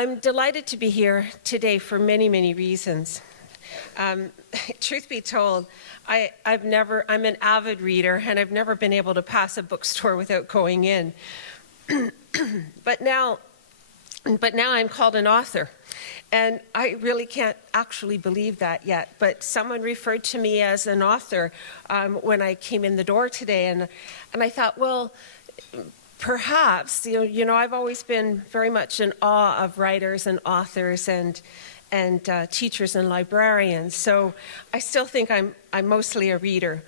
I'm delighted to be here today for many, many reasons. Truth be told, I'm an avid reader, and I've never been able to pass a bookstore without going in. But now I'm called an author, and I really can't actually believe that yet. But someone referred to me as an author when I came in the door today, and I thought, well, perhaps, you know, I've always been very much in awe of writers and authors and teachers and librarians. So I still think I'm mostly a reader.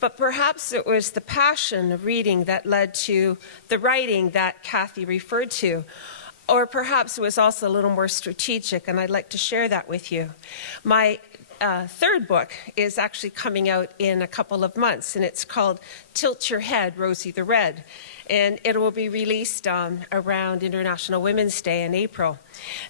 But perhaps it was the passion of reading that led to the writing that Kathy referred to. Or perhaps it was also a little more strategic, and I'd like to share that with you. My third book is actually coming out in a couple of months, and it's called Tilt Your Head, Rosie the Red. And it will be released around International Women's Day in April.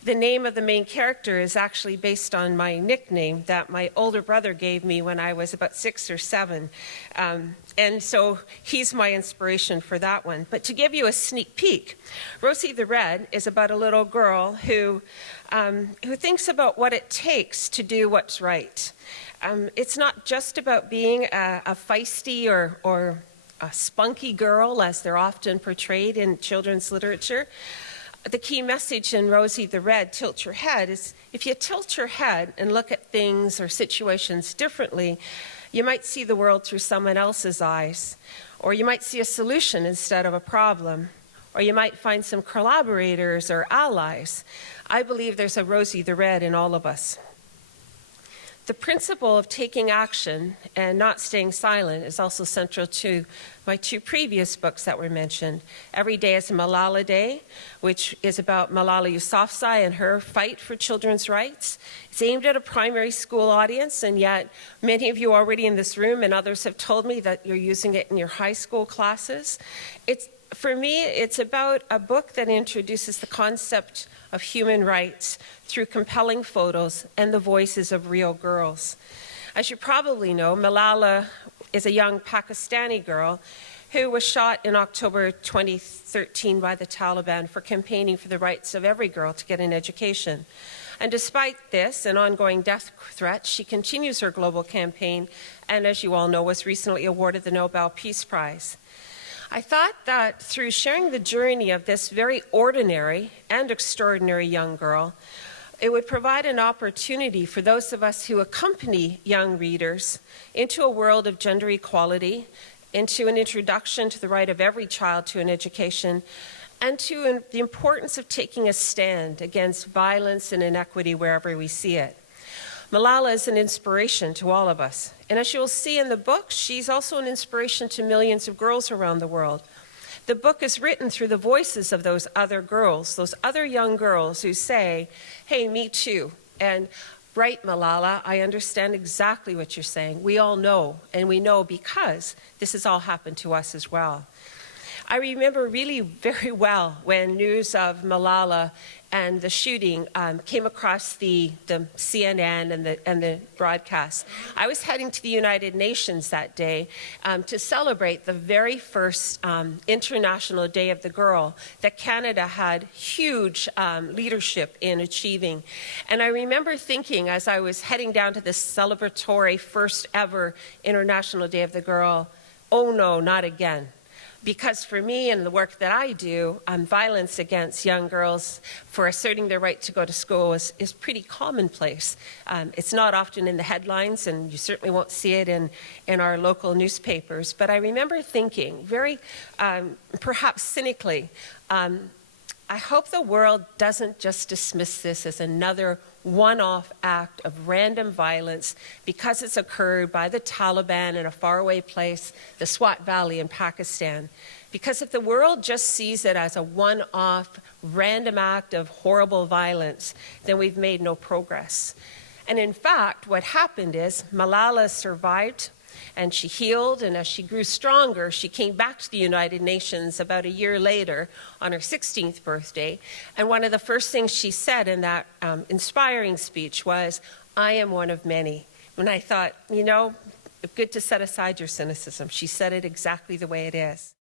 The name of the main character is actually based on my nickname that my older brother gave me when I was about 6 or 7. And so he's my inspiration for that one. But to give you a sneak peek, Rosie the Red is about a little girl who thinks about what it takes to do what's right. It's not just about being a feisty or a spunky girl, as they're often portrayed in children's literature. The key message in Rosie the Red, Tilt Your Head, is if you tilt your head and look at things or situations differently, you might see the world through someone else's eyes, or you might see a solution instead of a problem, or you might find some collaborators or allies. I believe there's a Rosie the Red in all of us. The principle of taking action and not staying silent is also central to my 2 previous books that were mentioned. Every Day is a Malala Day, which is about Malala Yousafzai and her fight for children's rights. It's aimed at a primary school audience, and yet many of you already in this room and others have told me that you're using it in your high school classes. For me, it's about a book that introduces the concept of human rights through compelling photos and the voices of real girls. As you probably know, Malala is a young Pakistani girl who was shot in October 2013 by the Taliban for campaigning for the rights of every girl to get an education. And despite this and ongoing death threats, she continues her global campaign and, as you all know, was recently awarded the Nobel Peace Prize. I thought that through sharing the journey of this very ordinary and extraordinary young girl, it would provide an opportunity for those of us who accompany young readers into a world of gender equality, into an introduction to the right of every child to an education, and to the importance of taking a stand against violence and inequity wherever we see it. Malala is an inspiration to all of us. And as you'll see in the book, she's also an inspiration to millions of girls around the world. The book is written through the voices of those other girls, those other young girls who say, hey, me too. And right, Malala, I understand exactly what you're saying. We all know, and we know because this has all happened to us as well. I remember really very well when news of Malala and the shooting came across the CNN and the broadcast. I was heading to the United Nations that day to celebrate the very first International Day of the Girl that Canada had huge leadership in achieving. And I remember thinking as I was heading down to this celebratory first ever International Day of the Girl, oh no, not again. Because for me and the work that I do, violence against young girls for asserting their right to go to school is pretty commonplace. It's not often in the headlines, and you certainly won't see it in our local newspapers. But I remember thinking, very perhaps cynically, I hope the world doesn't just dismiss this as another one-off act of random violence because it's occurred by the Taliban in a faraway place, the Swat Valley in Pakistan. Because if the world just sees it as a one-off random act of horrible violence, then we've made no progress. And in fact, what happened is Malala survived and she healed, and as she grew stronger, she came back to the United Nations about a year later on her 16th birthday. And one of the first things she said in that inspiring speech was, I am one of many. And I thought, you know, good to set aside your cynicism. She said it exactly the way it is.